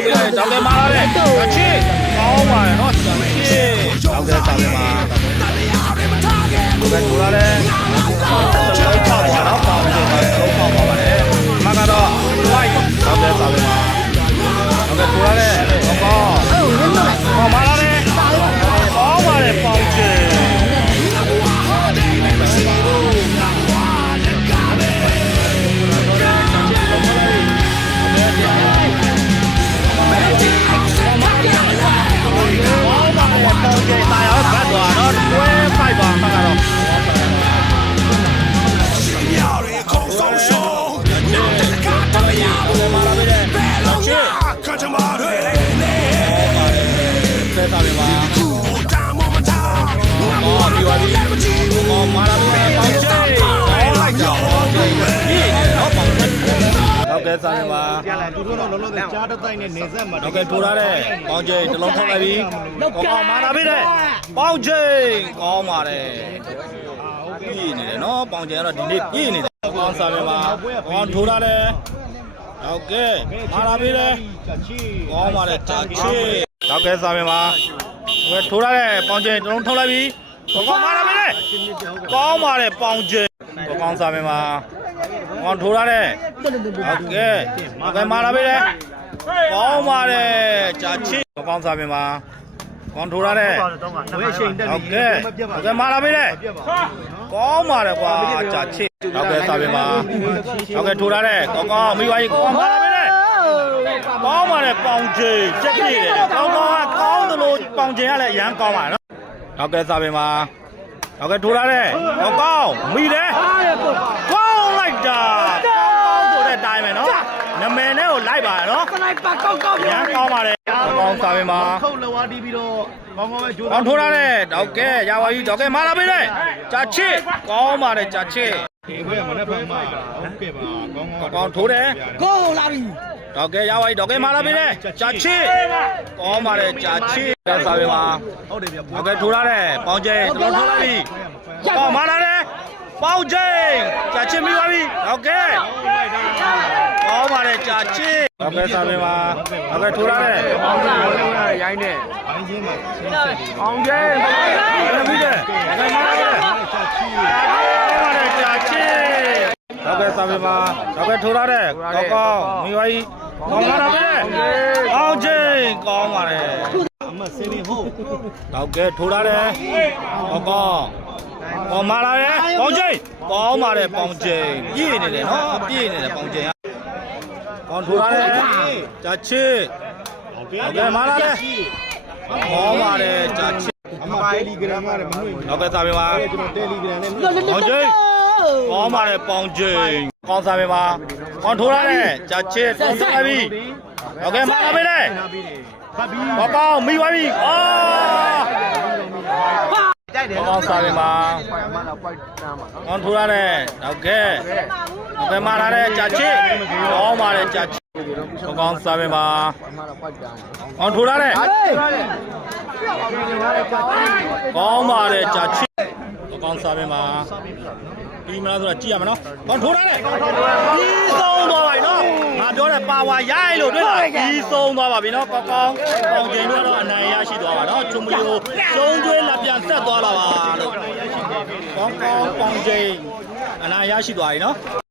လုံးပေးတယ်တောင်းတယ်မာလာတယ်တချစ်ကောင်းပါတယ်နော်တချစ်တောင်းတယ်စာပေးမှာဘယ်လိုလဲလုံးချပါတော့ပေါင်းတယ်လုံးချပါပါတယ်မကတော့ white တောင်းတယ်စာပေးမှာဘယ်လိုလဲကောင်းမာလာတယ်ကောင်းပါတယ်ပေါင်းချစ်ကဲစားနေပါကြားလာသူတို့တော့လုံးလုံးကြားတတိုင်းနဲ့နေဆက်မှာတော့ကဲထိုးထားတဲ့ပေါင်းချိန်တစ်လုံးထောက်လိုက်ပြီကောင်းမာလာပြီတဲ့ပေါင်းချိန်ကောင်းပါတယ်ပြည့်နေတယ်နော်ပေါင်းချိန်ကတော့ဒီနေ့ပြည့်နေတယ်ကောင်းစားနေပါကောင်းထိုးထားတယ်ဟုတ်ကဲမာလာပြီတဲ့ကောင်းပါတယ်တာချေတော့ကဲစားနေပါကဲထိုးထားတဲ့ပေါင်းချိန်တစ်လုံးထောက်လိုက်ပြီကောင်းမာလာပြီတဲ့ကောင်းပါတယ်ပေါင်းချိန်ကောင်းစားနေပါကောင်းထိုးထားတဲ့ဟုတ်ကဲကဲမာလာပြီလေကောင်းပါတယ်ဂျာချီကောင်းစားပြီမှာကောင်းထိုးထားတဲ့ဟုတ်ကဲမာလာပြီလေကောင်းပါတယ်ကွာဂျာချီဟုတ်ကဲစားပြီမှာဟုတ်ကဲထိုးထားတဲ့ကောင်းမိပါကြီးကောင်းမာလာပြီလေကောင်းပါတယ်ပေါင်ချေကြက်ပြည့်တယ်ကောင်းကောင်းသလိုပေါင်ချေရလဲအရန်ကောင်းပါနော်ဟုတ်ကဲစားပြီမှာဟုတ်ကဲထိုးထားတဲ့ကောင်းမိတယ်ကောင်းလိုက်တာကောင်းဆိုတဲ့အတိုင်းပဲနော်နမည်နဲ့ကိုလိုက်ပါနော်စနိုက်ပါကောင်းကောင်းရမ်းကောင်းပါတယ်ကောင်းစားပြီမှာခုတ်လောဝတီးပြီးတော့ကောင်းကောင်းပဲဂျိုးကောင်းထိုးထားတဲ့ဟုတ်ကဲရပါပြီဟုတ်ကဲမာလာပြီလေဂျာချစ်ကောင်းပါတယ်ဂျာချစ်ဒီဘက်မနေ့ဖက်မှာဟုတ်ကဲပါကောင်းထိုးတယ်ကောင်းလာပြီဟုတ်ကဲရပါပြီဟုတ်ကဲမာလာပြီလေဂျာချစ်ကောင်းပါတယ်ဂျာချစ်စားပြီမှာဟုတ်တယ်ဗျဟုတ်ကဲထိုးထားတဲ့ပေါင်းကျဲတော်ထိုးလိုက်ပြီကောင်းမာလာတယ်ပေါင်းကျဲဂျာချစ်မိပါပြီဟုတ်ကဲကောင်းပါတယ်ဂျာချစ်ဟုတ်ကဲစားပြီမှာဟုတ်ကဲထိုးထားတဲ့ပေါင်းကျဲရိုင်းနေဘိုင်းချင်းမှာပေါင်းကျဲပြီးတယ်ဟုတ်ကဲမာလာတယ်ဂျာချစ်ဟုတ်ကဲစားပြီမှာဟုတ်ကဲထိုးထားတဲ့ကောင်းမိပါပြီကောင်းလာပြီပေါင်းကျဲကောင်းပါတယ်အမစင်းနေဟုတ်တော့ကဲထိုးထားတယ်ကောင်းမာလာတယ်ပေါင်းချိန်ကောင်းပါတယ်ပေါင်းချိန်ပြည့်နေတယ်နော်ပြည့်နေတယ်ပေါင်းချိန်ကောင်းထိုးထားတယ်ဂျာချစ်ဟုတ်ကဲမာလာတယ်ကောင်းပါတယ်ဂျာချစ်အမတယ်လီဂရမ်ရတယ်မနှွေဟုတ်ကဲစားပြီပါကျွန်တော်တယ်လီဂရမ်နဲ့ပေါင်းချိန်ကောင်းပါတယ်ပေါင်းချိန်ကောင်းစားပြီပါကောင်းထိုးထားတယ်ဂျာချစ်ကောင်းစားပြီဟုတ်ကဲမာလာပြီလေကောင်းမိပါပြီကောင်းစားပြီမှာကောင်းထိုးရတဲ့ဟုတ်ကဲဟုတ်ကဲမာလာတဲ့ဂျာချစ်ကောင်းပါတယ်ဂျာချစ်ကောင်းစားပြီမှာကောင်းထိုးရတဲ့ကောင်းပါတယ်ဂျာချစ်ကောင်းစားပြီမှာပြီးမလားဆိုတာကြည့်ရမှာနော်ကောင်းထိုးရတယ်ပြီးဆုံးသွားပါပြီနော်ငါပြောတယ်ပါဝါရိုက်လို့တွေ့လားပြီးဆုံးသွားပါပြီနော်ကောင်းပေါင်ချိန်တို့ကတော့အနိုင်ရရှိသွားပါနော်ချုံမလီကိုကျုံးကျွေးလက်ပြန်ဆက်သွားလာပါလို့ကောင်းပေါင်ချိန်အနိုင်ရရှိသွားပြီနော်